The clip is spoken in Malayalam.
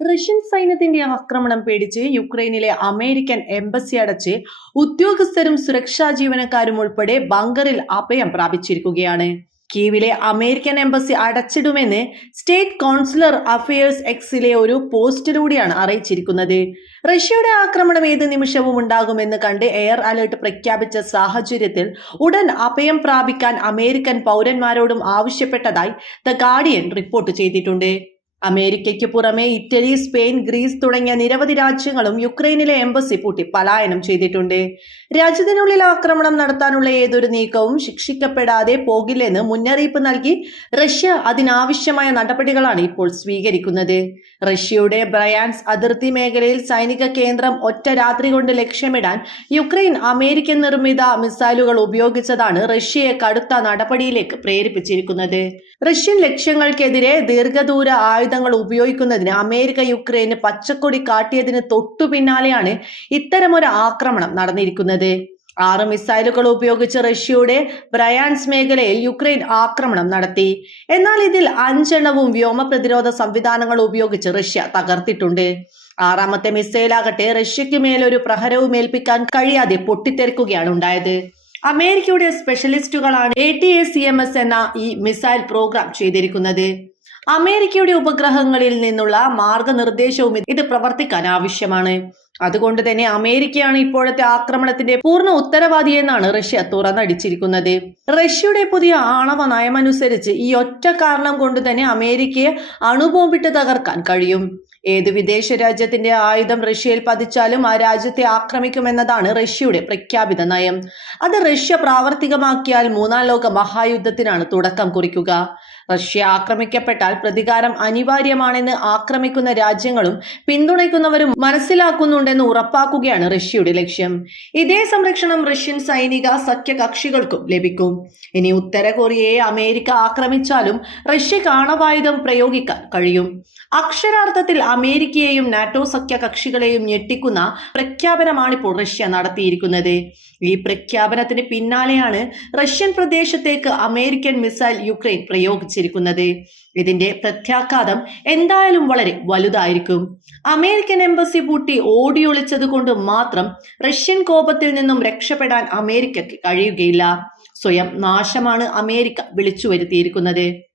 റഷ്യൻ സൈന്യത്തിന്റെ ആക്രമണം പേടിച്ച് യുക്രൈനിലെ അമേരിക്കൻ എംബസി അടച്ച് ഉദ്യോഗസ്ഥരും സുരക്ഷാ ജീവനക്കാരും ഉൾപ്പെടെ ബങ്കറിൽ അഭയം പ്രാപിച്ചിരിക്കുകയാണ്. കീവിലെ അമേരിക്കൻ എംബസി അടച്ചിടുമെന്ന് സ്റ്റേറ്റ് കൗൺസിലർ അഫയേഴ്സ് എക്സിലെ ഒരു പോസ്റ്റിലൂടെയാണ് അറിയിച്ചിരിക്കുന്നത്. റഷ്യയുടെ ആക്രമണം ഏത് നിമിഷവും ഉണ്ടാകുമെന്ന് കണ്ട് എയർ അലേർട്ട് പ്രഖ്യാപിച്ച സാഹചര്യത്തിൽ ഉടൻ അഭയം പ്രാപിക്കാൻ അമേരിക്കൻ പൗരന്മാരോടും ആവശ്യപ്പെട്ടതായി ദ ഗാർഡിയൻ റിപ്പോർട്ട് ചെയ്തിട്ടുണ്ട്. അമേരിക്കയ്ക്ക് പുറമെ ഇറ്റലി സ്പെയിൻ ഗ്രീസ് തുടങ്ങിയ നിരവധി രാജ്യങ്ങളും യുക്രൈനിലെ എംബസി പൂട്ടി പലായനം ചെയ്തിട്ടുണ്ട്. രാജ്യത്തിനുള്ളിൽ ആക്രമണം നടത്താനുള്ള ഏതൊരു നീക്കവും ശിക്ഷിക്കപ്പെടാതെ പോകില്ലെന്ന് മുന്നറിയിപ്പ് നൽകി റഷ്യ അതിനാവശ്യമായ നടപടികളാണ് ഇപ്പോൾ സ്വീകരിക്കുന്നത്. റഷ്യയുടെ ബ്രയാൻസ് അതിർത്തി മേഖലയിൽ സൈനിക കേന്ദ്രം ഒറ്റ രാത്രി കൊണ്ട് ലക്ഷ്യമിടാൻ യുക്രൈൻ അമേരിക്കൻ നിർമ്മിത മിസൈലുകൾ ഉപയോഗിച്ചതാണ് റഷ്യയെ കടുത്ത നടപടിയിലേക്ക് പ്രേരിപ്പിച്ചിരിക്കുന്നത്. റഷ്യൻ ലക്ഷ്യങ്ങൾക്കെതിരെ ദീർഘദൂര ആയുധങ്ങൾ ഉപയോഗിക്കുന്നതിന് അമേരിക്ക യുക്രൈന് പച്ചക്കൊടി കാട്ടിയതിന് തൊട്ടു പിന്നാലെയാണ് ഇത്തരമൊരു ആക്രമണം നടന്നിരിക്കുന്നത്. ആറ് മിസൈലുകൾ ഉപയോഗിച്ച് റഷ്യയുടെ ബ്രയാൻസ് മേഖലയിൽ യുക്രൈൻ ആക്രമണം നടത്തി. എന്നാൽ ഇതിൽ അഞ്ചെണ്ണവും വ്യോമ പ്രതിരോധ സംവിധാനങ്ങൾ ഉപയോഗിച്ച് റഷ്യ തകർത്തിട്ടുണ്ട്. ആറാമത്തെ മിസൈലാകട്ടെ റഷ്യയ്ക്ക് മേലൊരു പ്രഹരവും ഏൽപ്പിക്കാൻ കഴിയാതെ പൊട്ടിത്തെറിക്കുകയാണ് ഉണ്ടായത്. അമേരിക്കയുടെ സ്പെഷ്യലിസ്റ്റുകളാണ് A T A C M S എന്ന ഈ മിസൈൽ പ്രോഗ്രാം ചെയ്തിരിക്കുന്നത്. അമേരിക്കയുടെ ഉപഗ്രഹങ്ങളിൽ നിന്നുള്ള മാർഗനിർദ്ദേശവും ഇത് പ്രവർത്തിക്കാൻ ആവശ്യമാണ്. അതുകൊണ്ട് തന്നെ അമേരിക്കയാണ് ഇപ്പോഴത്തെ ആക്രമണത്തിന്റെ പൂർണ ഉത്തരവാദി എന്നാണ് റഷ്യ തുറന്നടിച്ചിരിക്കുന്നത്. റഷ്യയുടെ പുതിയ ആണവ നയമനുസരിച്ച് ഈ ഒറ്റ കാരണം കൊണ്ട് തന്നെ അമേരിക്കയെ അണുബോംബിട്ട് തകർക്കാൻ കഴിയും. ഏത് വിദേശ രാജ്യത്തിന്റെ ആയുധം റഷ്യയിൽ പതിച്ചാലും ആ രാജ്യത്തെ ആക്രമിക്കുമെന്നതാണ് റഷ്യയുടെ പ്രഖ്യാപിത നയം. അത് റഷ്യ പ്രാവർത്തികമാക്കിയാൽ മൂന്നാം ലോക മഹായുദ്ധത്തിനാണ് തുടക്കം കുറിക്കുക. റഷ്യ ആക്രമിക്കപ്പെട്ടാൽ പ്രതികാരം അനിവാര്യമാണെന്ന് ആക്രമിക്കുന്ന രാജ്യങ്ങളും പിന്തുണയ്ക്കുന്നവരും മനസ്സിലാക്കുന്നുണ്ടെന്ന് ഉറപ്പാക്കുകയാണ് റഷ്യയുടെ ലക്ഷ്യം. ഇതേ സംരക്ഷണം റഷ്യൻ സൈനിക സഖ്യകക്ഷികൾക്കും ലഭിക്കും. ഇനി ഉത്തര കൊറിയയെ അമേരിക്ക ആക്രമിച്ചാലും റഷ്യ ആണവായുധം പ്രയോഗിക്കാൻ കഴിയും. അക്ഷരാർത്ഥത്തിൽ അമേരിക്കയെയും നാറ്റോ സഖ്യകക്ഷികളെയും ഞെട്ടിക്കുന്ന പ്രഖ്യാപനമാണിപ്പോൾ റഷ്യ നടത്തിയിരിക്കുന്നത്. ഈ പ്രഖ്യാപനത്തിന് പിന്നാലെയാണ് റഷ്യൻ പ്രദേശത്തേക്ക് അമേരിക്കൻ മിസൈൽ യുക്രൈൻ പ്രയോഗിച്ചിരിക്കുന്നത് ഇതിന്റെ പ്രത്യാഘാതം എന്തായാലും വളരെ വലുതായിരിക്കും. അമേരിക്കൻ എംബസി പൂട്ടി ഓടിയൊളിച്ചത് കൊണ്ട് മാത്രം റഷ്യൻ കോപത്തിൽ നിന്നും രക്ഷപ്പെടാൻ അമേരിക്കയ്ക്ക് കഴിയുകയില്ല. സ്വയം നാശമാണ് അമേരിക്ക വിളിച്ചു വരുത്തിയിരിക്കുന്നത്.